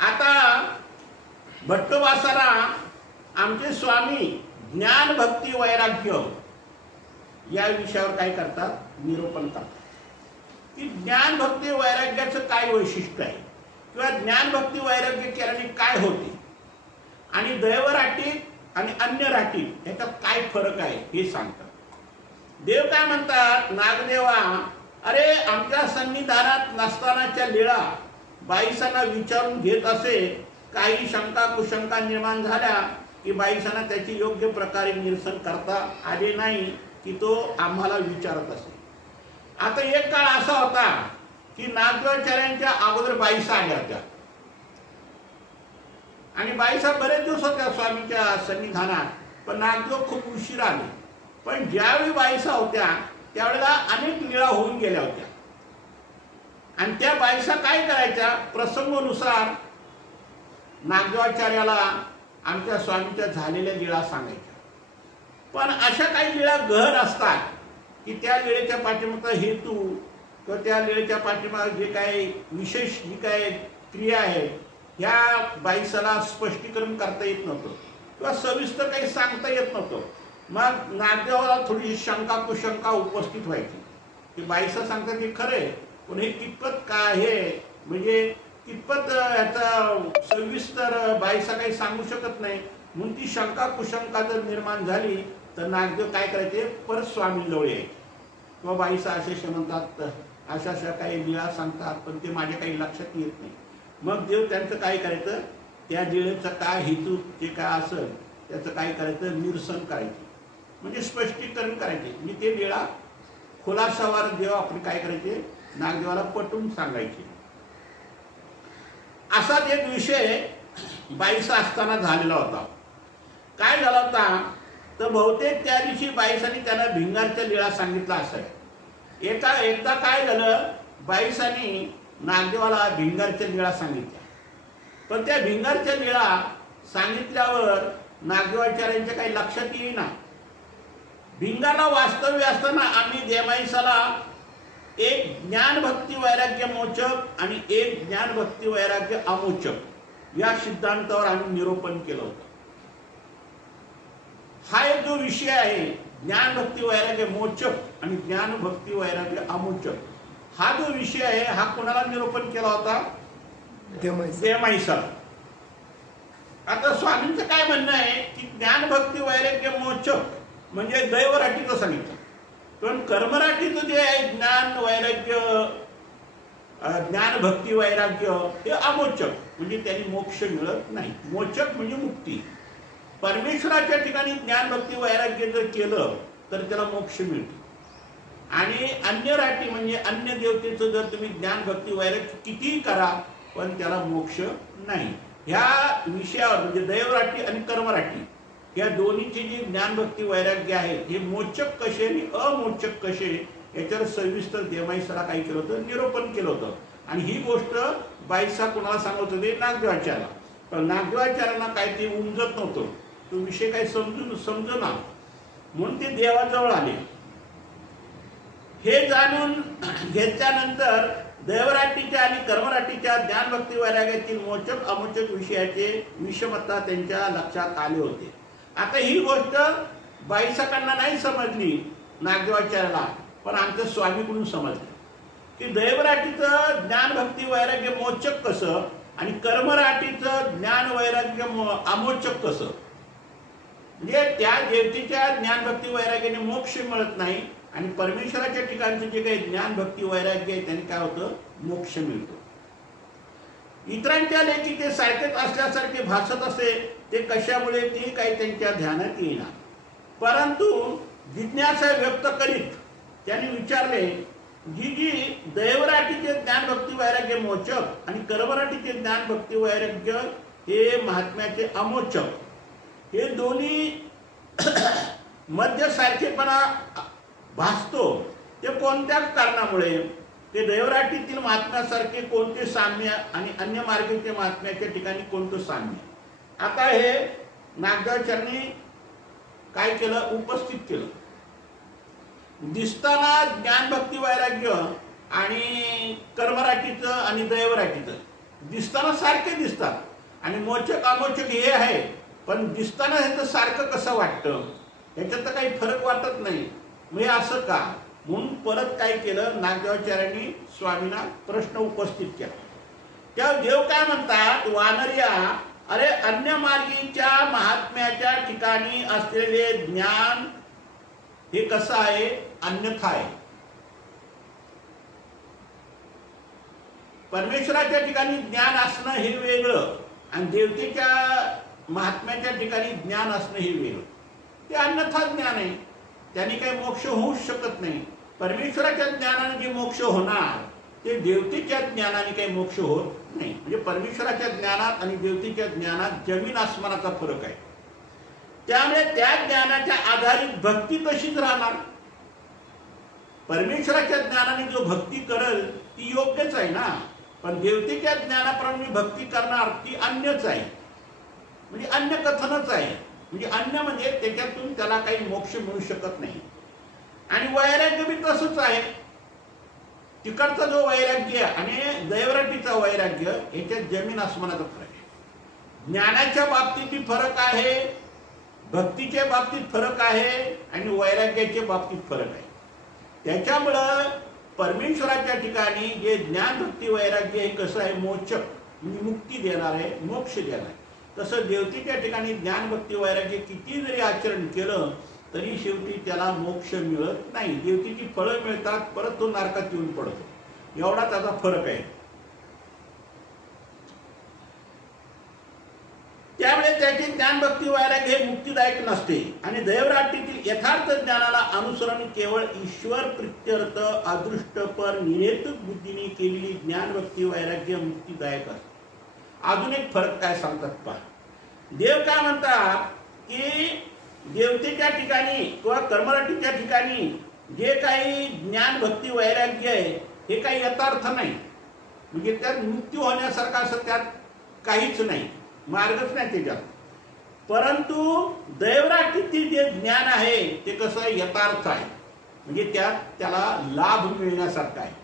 आता भट्टवासारा आमचे स्वामी ज्ञान भक्ती वैराग्य या विषयावर काय करतात? निरूपण करतात. की ज्ञान भक्ती वैराग्याचं काय वैशिष्ट्य आहे? किंवा ज्ञान भक्ती वैराग्य केल्याने काय होते? आणि दैवराटीत आणि अन्य राटी याच्यात काय फरक आहे हे सांगतात. देव काय म्हणतात? नागदेवा अरे आमच्या सन्निधानात नसतानाच्या लीळा बाईसांना विचारून घेत असे काही शंका कुशंका निर्माण झाल्या की बाईसांना त्याची योग्य प्रकारे निरसन करता आले नाही की तो आम्हाला विचारत असे. आता एक काळ असा होता की नागवाचार्यांच्या अगोदर बाईसा आल्या होत्या. आणि बाईसा बरेच दिवस होत्या स्वामीच्या संविधानात पण नागदेव खूप उशीर आले. पण ज्यावेळी बाईसा होत्या त्यावेळेला अनेक लीळा होऊन गेल्या होत्या. आणि त्या बाईसा काय करायच्या? प्रसंगानुसार नागदेवाचार्याला आमच्या स्वामीच्या झालेल्या लिळा सांगायच्या. पण अशा काही लिळा गहर असतात की त्या लिळेच्या पाठीमागचा हेतू किंवा त्या लिळेच्या पाठीमाग जे काही विशेष जी काय क्रिया आहे ह्या बाईसाला स्पष्टीकरण करता येत नव्हतं. किंवा सविस्तर काही सांगता येत नव्हतं. मग नागदेवाला थोडीशी शंका कुशंका उपस्थित व्हायची. की बाईसा सांगतात की खरे पण हे कितपत काय हे म्हणजे कितपत याचा सविस्तर बाईसा काही सांगू शकत नाही. म्हणून ती शंका कुशंका जर निर्माण झाली तर नागदेव काय करायचे? परत स्वामींजवळ यायचे. किंवा बाईसा असे म्हणतात अशा अशा काही लिळा सांगतात पण ते माझ्या काही लक्षात येत नाही. मग देव त्यांचं काय करायचं? त्या लिळेचा काय हेतू जे काय असेल त्याचं काय करायचं? निरसन करायचं. म्हणजे स्पष्टीकरण करायचे. मी ते लिळा खुलासावर देव आपण काय करायचे? नागदेवाला पटून सांगायचे. असाच एक विषय बाईसा असताना झालेला होता. काय झाला होता? तर बहुतेक त्या दिवशी बाईसांनी त्यांना भिंगारच्या लिळा सांगितला असाय एका एकदा काय झालं? बाईसांनी नागदेवाला भिंगारच्या लिळा सांगितल्या. पण त्या भिंगारच्या लिळा सांगितल्यावर नागदेवाचार्यांच्या काही लक्षात येईना. भिंगाला वास्तव्य असताना आम्ही देमाईसाला एक ज्ञान भक्ती वैराग्य मोचक आणि एक ज्ञान भक्ती वैराग्य अमोचक. या सिद्धांतावर आम्ही निरूपण केलं होतं. हा एक जो विषय आहे ज्ञान भक्ती वैराग्य मोचक आणि ज्ञान भक्ती वैराग्य अमोचक हा जो विषय आहे हा कोणाला निरूपण केला होता? आता स्वामींचं काय म्हणणं आहे की ज्ञान भक्ती वैराग्य मोचक म्हणजे दैवराटीचं सांगितलं? पण कर्मराटीचं जे आहे ज्ञान वैराग्य ज्ञान भक्ती वैराग्य हे अमोचक. म्हणजे त्यांनी मोक्ष मिळत नाही. मोचक म्हणजे मुक्ती. परमेश्वराच्या ठिकाणी ज्ञान भक्ती वैराग्य जर केलं तर त्याला मोक्ष मिळतो. आणि अन्य राठी म्हणजे अन्य देवतेचं जर तुम्ही ज्ञान भक्ती वैराग्य कितीही करा पण त्याला मोक्ष नाही. ह्या विषयावर म्हणजे दैवराठी आणि कर्मराठी या दोन्हीचे जे ज्ञानभक्ती वैराग्य आहेत हे मोचक कसे आणि अमोचक कसे याच्यावर सविस्तर देवाईसाला काय केलं होतं निरोपण केलं होतं. आणि ही गोष्ट बाईसा कोणाला सांगत होते? नागदेवाचार्याला पण नागदेवाचार्यांना काय ते उमजत नव्हतं. तो विषय काही समजून समजना. म्हणून ते देवाजवळ आले. हे जाणून घेतल्यानंतर दैवराटीच्या आणि कर्मराटीच्या ज्ञानभक्ती वैराग्यातील मोचक अमोचक विषयाचे विषमता त्यांच्या लक्षात आले होते. आता ही गोष्ट बाईसाकांना नाही समजली नागदेवाचार्याला पण आमच्या स्वामीकडून समजलं. की दैवराटीचं ज्ञानभक्ती वैराग्य मोचक कसं आणि कर्मराटीचं ज्ञान वैराग्य मो- अमोचक कसं? म्हणजे त्या देवतेच्या ज्ञानभक्ती वैराग्याने मोक्ष मिळत नाही आणि परमेश्वराच्या ठिकाणचं जे काही ज्ञान भक्ती वैराग्य आहे त्याने काय होतं? मोक्ष मिळतो. इतरांच्या लेखी ते सायकत असल्यासारखे भासत असे ते कशामुळे ते काही त्यांच्या ध्यानात येईना. परंतु जिज्ञासा व्यक्त करीत त्यांनी विचारले जी जी दैवराटीचे ज्ञान भक्ती वैराग्य मोचक आणि कर्मराटीचे ज्ञान भक्ती वैराग्य हे महात्म्याचे अमोचक. हे दोन्ही मध्यसारखेपणा भासतो. ते कोणत्याच कारणामुळे ते दैवराटीतील महात्म्यासारखे कोणते साम्य आणि अन्य मार्गाचे महात्म्याच्या ठिकाणी कोणतं साम्य? आता हे नागदेवाचार्यांनी काय केलं? उपस्थित केलं. दिसताना ज्ञान भक्ती वैराग्य आणि कर्मराटीचं आणि दैवराटीचं. दिसताना सारखे दिसतात. आणि मोचक अमोचक हे आहे. पण दिसताना ह्याचं सारखं कसं वाटतं? ह्याच्यात तर काही फरक वाटत नाही. म्हणजे हे असं का? म्हणून परत काय केलं? नागदेवाचार्यांनी स्वामींना प्रश्न उपस्थित केला. त्या देव काय म्हणतात? वानरिया अरे अन्य मार्गीच्या महात्म्याच्या ठिकाणी असलेले ज्ञान हे कसं आहे? अन्यथा आहे परमेश्वराच्या ठिकाणी ज्ञान असणं हे वेगळं आणि देवतेच्या महात्म्याच्या ठिकाणी ज्ञान असणं हे वेगळं. ते अन्यथा ज्ञान आहे. त्यांनी काही मोक्ष होऊच शकत नाही. परमेश्वराच्या ज्ञानाने जे मोक्ष होणार ते देवतेच्या ज्ञानाने काही मोक्ष होत नाही. म्हणजे परमेश्वराच्या ज्ञानात आणि देवतेच्या ज्ञानात जमीन आसमानाचा फरक आहे. त्यामुळे त्या ज्ञानाच्या आधारित भक्ती तशीच राहणार. परमेश्वराच्या ज्ञानाने जो भक्ती करेल ती योग्यच आहे ना. पण देवतेच्या ज्ञानाप्रमाणे भक्ती करणार ती अन्यच आहे. म्हणजे अन्य कथनच आहे. म्हणजे अन्न म्हणजे त्याच्यातून त्याला काही मोक्ष मिळू शकत नाही. आणि वैराग्य बी तसंच आहे. तिकडचा जो वैराग्य आणि दैवराटीचा वैराग्य याच्यात जमीन आसमानाचा फरक आहे. ज्ञानाच्या बाबतीत फरक आहे भक्तीच्या बाबतीत फरक आहे आणि वैराग्याच्या बाबतीत फरक आहे. त्याच्यामुळं परमेश्वराच्या ठिकाणी जे ज्ञान भक्ती वैराग्य हे कसं आहे? मोचक मुक्ती देणार आहे मोक्ष देणार आहे. तसं देवतेच्या ठिकाणी ज्ञान भक्ती वैराग्य किती जरी आचरण केलं तरी शेवटी त्याला मोक्ष मिळत नाही. देवतीची फळं मिळतात परत तो नारकात येऊन पडतो. एवढा त्याचा फरक आहे. त्यामुळे ज्ञान ज्ञानभक्ती वैराग्य हे मुक्तीदायक नसते. आणि दैवराटीतील यथार्थ ज्ञानाला अनुसरण केवळ ईश्वर प्रित्यर्थ अदृष्टपर निरेतक बुद्धीने केलेली ज्ञानभक्ती वैराग्य मुक्तीदायक असते. अजून एक फरक काय सांगतात पहा. देव काय म्हणतात की देवतेच्या ठिकाणी किंवा कर्मराटीच्या ठिकाणी जे काही ज्ञान भक्ती वैराग्य आहे हे काही यथार्थ नाही. म्हणजे त्यात मृत्यू होण्यासारखा असं त्यात काहीच नाही. मार्गच नाही त्याच्यात. परंतु दैवराटीतील जे ज्ञान आहे ते कसं यथार्थ आहे. म्हणजे त्यात त्याला लाभ मिळण्यासारखा आहे.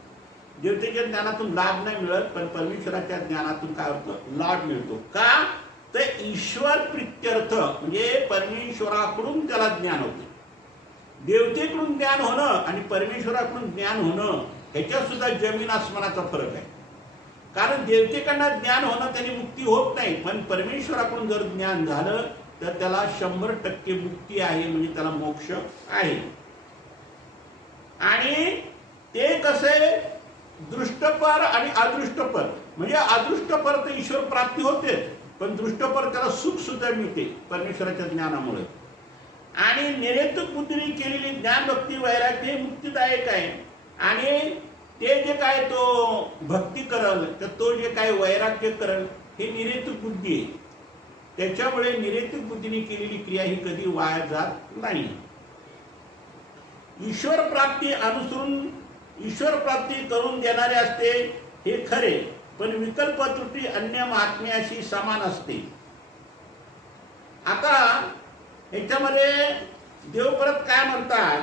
देवतेच्या ज्ञानातून लाभ नाही मिळत पण परमेश्वराच्या ज्ञानातून काय होतं? लाभ मिळतो. का? तर ईश्वर प्रित्यर्थ म्हणजे परमेश्वराकडून त्याला ज्ञान होते. देवतेकडून ज्ञान होणं आणि परमेश्वराकडून ज्ञान होणं ह्याच्यात सुद्धा जमीन आसमानाचा फरक आहे. कारण देवतेकडनं ज्ञान होणं त्याने मुक्ती होत नाही पण परमेश्वराकडून जर ज्ञान झालं तर त्याला शंभर टक्के मुक्ती आहे म्हणजे त्याला मोक्ष आहे. आणि ते कसे? दृष्टपर आणि अदृष्टपर. म्हणजे अदृष्टपर तर ईश्वर प्राप्ती होते पण दृष्टपर त्याला सुख सुद्धा मिळते परमेश्वराच्या ज्ञानामुळे. आणि निरेतक बुद्धीने केलेली ज्ञान भक्ती वैराग्य हे मुक्तीदायक आहे. आणि ते जे काय तो भक्ती करल तर तो जे काय वैराग्य करल हे निरेतक बुद्धी आहे. त्याच्यामुळे निरेतक बुद्धीने केलेली क्रिया ही कधी वाया जात नाही. ईश्वर प्राप्ती अनुसरून ईश्वर प्राप्ती करून देणारे असते हे खरे. पण विकल्प त्रुटी अन्य महात्म्याशी समान असते. आता ह्याच्यामध्ये देव परत काय म्हणतात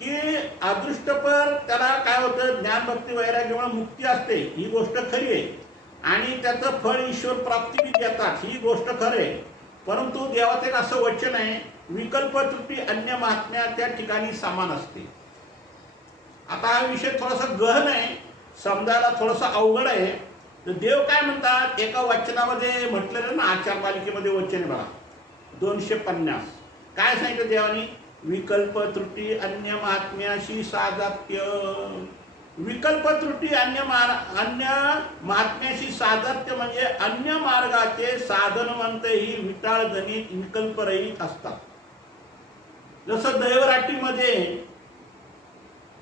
की अदृष्टपर त्याला काय होतं? ज्ञानभक्ती वैराग्यामुळे मुक्ती असते. ही गोष्ट खरी आहे. आणि त्याचं फळ ईश्वर प्राप्ती बी देतात. ही गोष्ट खरी आहे. परंतु देवाचे असं वचन आहे विकल्प त्रुटी अन्य महात्म्या त्या ठिकाणी समान असते. आता हा विषय थोडासा गहन आहे. समजायला थोडासा अवघड आहे. तर देव काय म्हणतात? एका वचनामध्ये म्हटलेलं ना आचारपालिकेमध्ये वचन बघा. दोनशे पन्नास. काय सांगितलं देवानी? विकल्प त्रुटी अन्य महात्म्याशी साजात्य विकल्प त्रुटी अन्य मार अन्य महात्म्याशी साधत्य म्हणजे अन्य मार्गाचे साधनवंत ही विटाळ जनित विकल्परहित असतात. जसं दैवराटीमध्ये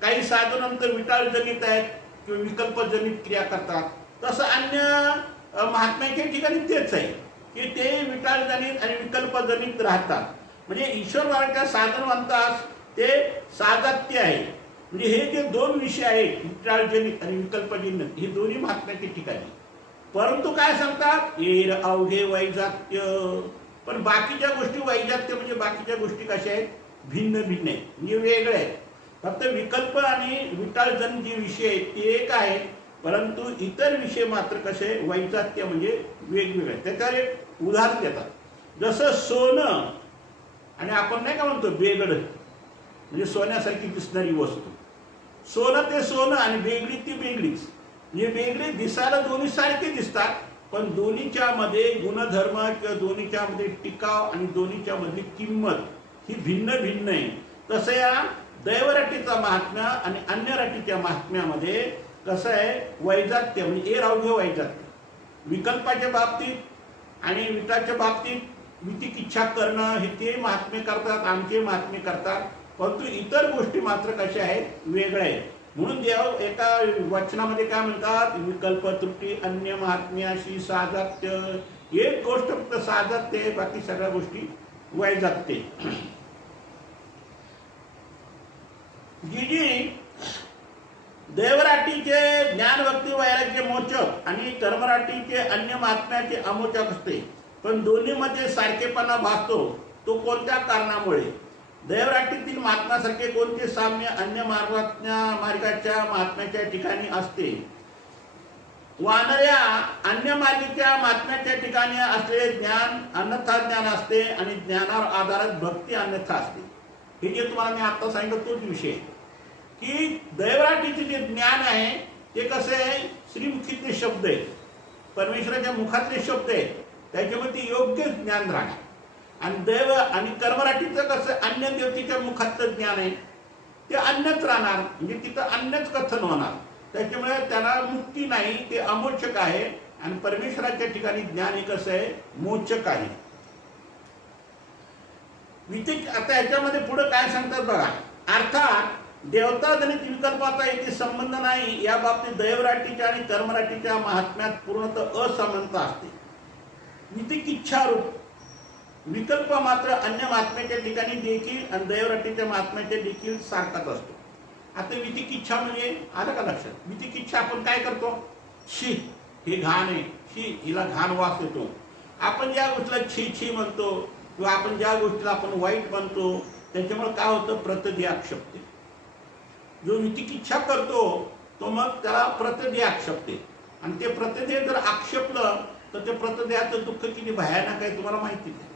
काही साधनवंत विटाळ जनित आहेत किंवा विकल्प जनित क्रिया करतात. तसं अन्य महात्म्याच्या ठिकाणी तेच आहे की ते विटाळजनित आणि विकल्पजनित राहतात. म्हणजे ईश्वराच्या साधनवंतास ते सादात्य आहे. म्हणजे हे जे दोन विषय आहेत विटाळजनित आणि विकल्पजनित हे दोन्ही महात्म्याच्या ठिकाणी. परंतु काय सांगतात? एर अवघे वैजात्य. पण बाकीच्या गोष्टी वैजात्य म्हणजे बाकीच्या गोष्टी कशा आहेत? भिन्न भिन्न आहेत. म्हणजे वेगळ्या आहेत. फक्त विकल्प आणि विटाळजन जे विषय आहेत ते एक आहे. परंतु इतर विषय मात्र कसे वैचात्य म्हणजे वेगवेगळे. त्याच्यावर एक उदाहरण देतात. जसं सोनं आणि आपण नाही का म्हणतो बेगड म्हणजे सोन्यासारखी दिसणारी वस्तू. सोनं ते सोनं आणि बेगडी ती बेगडीच. म्हणजे बेगडी दिसायला दोन्ही सारखे दिसतात पण दोन्हीच्या मध्ये गुणधर्म किंवा दोन्हीच्या मध्ये टिकाव आणि दोन्हीच्या मधली किंमत ही भिन्न भिन्न आहे. तसं या दैवराटीचा महात्म्य आणि अन्य राटीच्या महात्म्यामध्ये कसं आहे वैजात्य म्हणजे ए रावघ्य वैजात्य विकल्पाच्या बाबतीत आणि विटाच्या बाबतीत वितिकिच्छा करणं हे ते महात्मे करतात आमचे महात्मे करतात. परंतु इतर गोष्टी मात्र कशा आहेत वेगळ्या आहेत. म्हणून देव एका वचनामध्ये काय म्हणतात विकल्प त्रुटी अन्य महात्म्याशी साजात्य. एक गोष्ट फक्त साजात्य बाकी सगळ्या गोष्टी वैजात्य. जी जी ज्ञान ज्ञानभक्ती वैराग्य मोचक आणि कर्मराटीचे अन्य महात्म्याचे अमोचक असते पण दोन्हीमध्ये सारखेपणा भासतो तो कोणत्या कारणामुळे? देवराटीतील महात्म्यासारखे कोणते साम्य अन्य मार्गाच्या मार्गाच्या महात्म्याच्या ठिकाणी असते? वानऱ्या अन्य मार्गीच्या महात्म्याच्या ठिकाणी असलेले ज्ञान अन्यथा ज्ञान असते आणि ज्ञानावर आधारित भक्ती अन्यथा असते. हे जे तुम्हाला मी आता सांगितलं तोच विषय आहे. की दैवराटीचे जे ज्ञान आहे ते कसं आहे? श्रीमुखीतले शब्द आहेत. परमेश्वराच्या मुखातले शब्द आहेत. त्याच्यामध्ये योग्य ज्ञान राहणार. आणि दैव आणि कर्मराटीचं कसं अन्य देवतेच्या मुखातलं ज्ञान आहे. ते अन्यच राहणार. म्हणजे तिथं अन्यच कथन होणार. त्याच्यामुळे त्याला मुक्ती नाही ते अमोचक आहे. आणि परमेश्वराच्या ठिकाणी ज्ञान हे कसं आहे? मोचक आहे. विचिक आता याच्यामध्ये पुढे काय सांगतात बघा? अर्थात देवता जनित विकल्पाचा येथे संबंध नाही. या बाबतीत दैवराटीच्या आणि कर्मराटीच्या महात्म्यात पूर्णतः असमानता असते. वितिक इच्छारूप विकल्प मात्र अन्य महात्म्याच्या ठिकाणी देखील आणि दैवराटीच्या महात्म्याच्या देखील सारखाच असतो. आता वितिक इच्छा म्हणजे आलं का लक्षात? वितिक इच्छा आपण काय करतो? शी हे घाण आहे. शी हिला घाण वास येतो. आपण ज्या गोष्टीला छी छी म्हणतो किंवा आपण ज्या गोष्टीला आपण वाईट म्हणतो त्याच्यामुळे काय होतं? प्रतधी आक्षेपते जो वितिक इच्छा करतो तो मग त्याला प्रतधी आक्षेपते. आणि ते प्रतदेह जर आक्षेपलं तर ते प्रतदेहाचं दुःख किती भयानक आहे तुम्हाला माहिती नाही.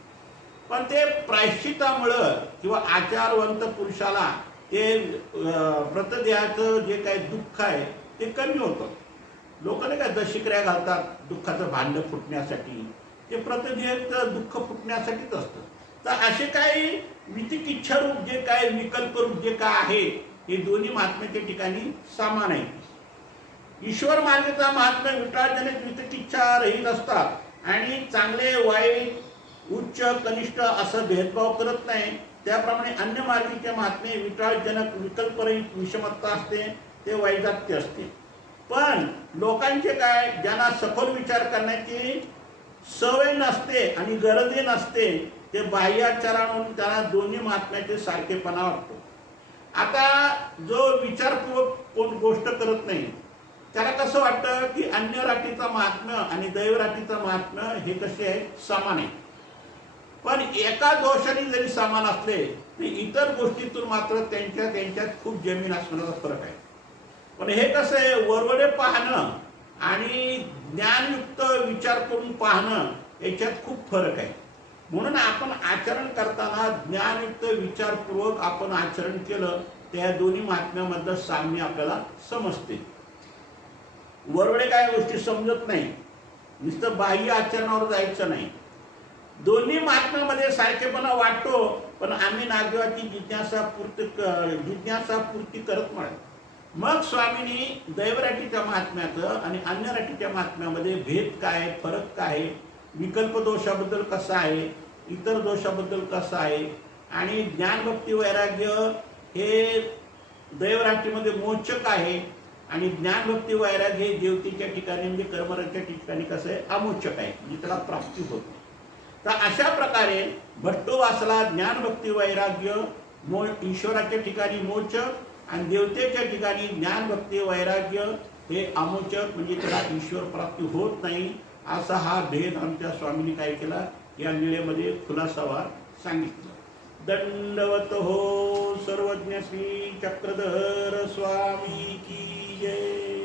पण ते प्रायश्चितामुळं किंवा आचारवंत पुरुषाला ते अं, प्रतदेहाचं जे काही दुःख आहे ते कमी होतं. लोक नाही का दशिकऱ्या घालतात दुःखाचं भांड फुटण्यासाठी. ते प्रतदेहाचं दुःख फुटण्यासाठीच असतं. तर असे काही वितिकिच्छारूप जे काय विकल्परूप जे काय आहे हे दोन्ही महात्म्याच्या ठिकाणी समान आहे ईश्वर मार्गाचा महात्मा विटाळजनक वितकिच्छा रहित असतात आणि चांगले वाईट उच्च कनिष्ठ असं भेदभाव करत नाही. त्याप्रमाणे अन्य मार्गीचे महात्मे विटाळजनक विकल्परहित विषमत्ता असते ते वैजात्य असते. पण लोकांचे काय? ज्यांना सखोल विचार करण्याची सवय नसते आणि गरजही नसते ते बाह्याचारांवरून त्यांना दोन्ही महात्म्याचे सारखेपणा वाटतो. आता जो विचारपूर्वक कोण गोष्ट करत नाही त्याला कसं वाटतं की अन्य राठीचं महात्म्य आणि दैवराठीचं महात्म्य हे कसे आहे? समान आहे. पण एका दोषाने जरी समान असले तरी इतर गोष्टीतून मात्र त्यांच्या त्यांच्यात खूप जमीन असण्याचा फरक आहे. पण हे कसं आहे? वरवडे पाहणं आणि ज्ञानयुक्त विचार करून पाहणं याच्यात खूप फरक आहे. म्हणून आपण आचरण करताना ज्ञानयुक्त विचारपूर्वक आपण आचरण केलं त्या दोन्ही महात्म्यामधलं साम्य आपल्याला समजते. वरवडे काय गोष्टी समजत नाही. नुसतं बाह्य आचरणावर जायचं नाही. दोन्ही महात्म्यामध्ये सारखेपणा वाटतो पण आम्ही नागदेवाची जिज्ञासा पूर्ती जिज्ञासा पूर्ती करत म्हणत मग स्वामींनी दैवराटीच्या महात्म्याचं आणि अन्य राठीच्या महात्म्यामध्ये भेद काय आहे, फरक काय आहे विकल्प दोषाबद्दल कसा आहे इतर दोषाबद्दल कसं आहे? आणि ज्ञानभक्ती वैराग्य हे दैवराटीमध्ये मोचक आहे. आणि ज्ञानभक्ती वैराग्य हे देवतेच्या ठिकाणी म्हणजे कर्मराच्या ठिकाणी कसं आहे? अमोचक आहे. म्हणजे त्याला प्राप्ती होत नाही. तर अशा प्रकारे भट्टोवासला ज्ञानभक्ती वैराग्य मो ईश्वराच्या ठिकाणी मोचक आणि देवतेच्या ठिकाणी ज्ञानभक्ती वैराग्य हे अमोचक म्हणजे त्याला ईश्वर प्राप्ती होत नाही. असा हा भेद आमच्या स्वामींनी काय केला? या निळेमध्ये खुलासावा सांगितलं. दंडवत हो सर्वज्ञ श्री चक्रधर स्वामी की जय.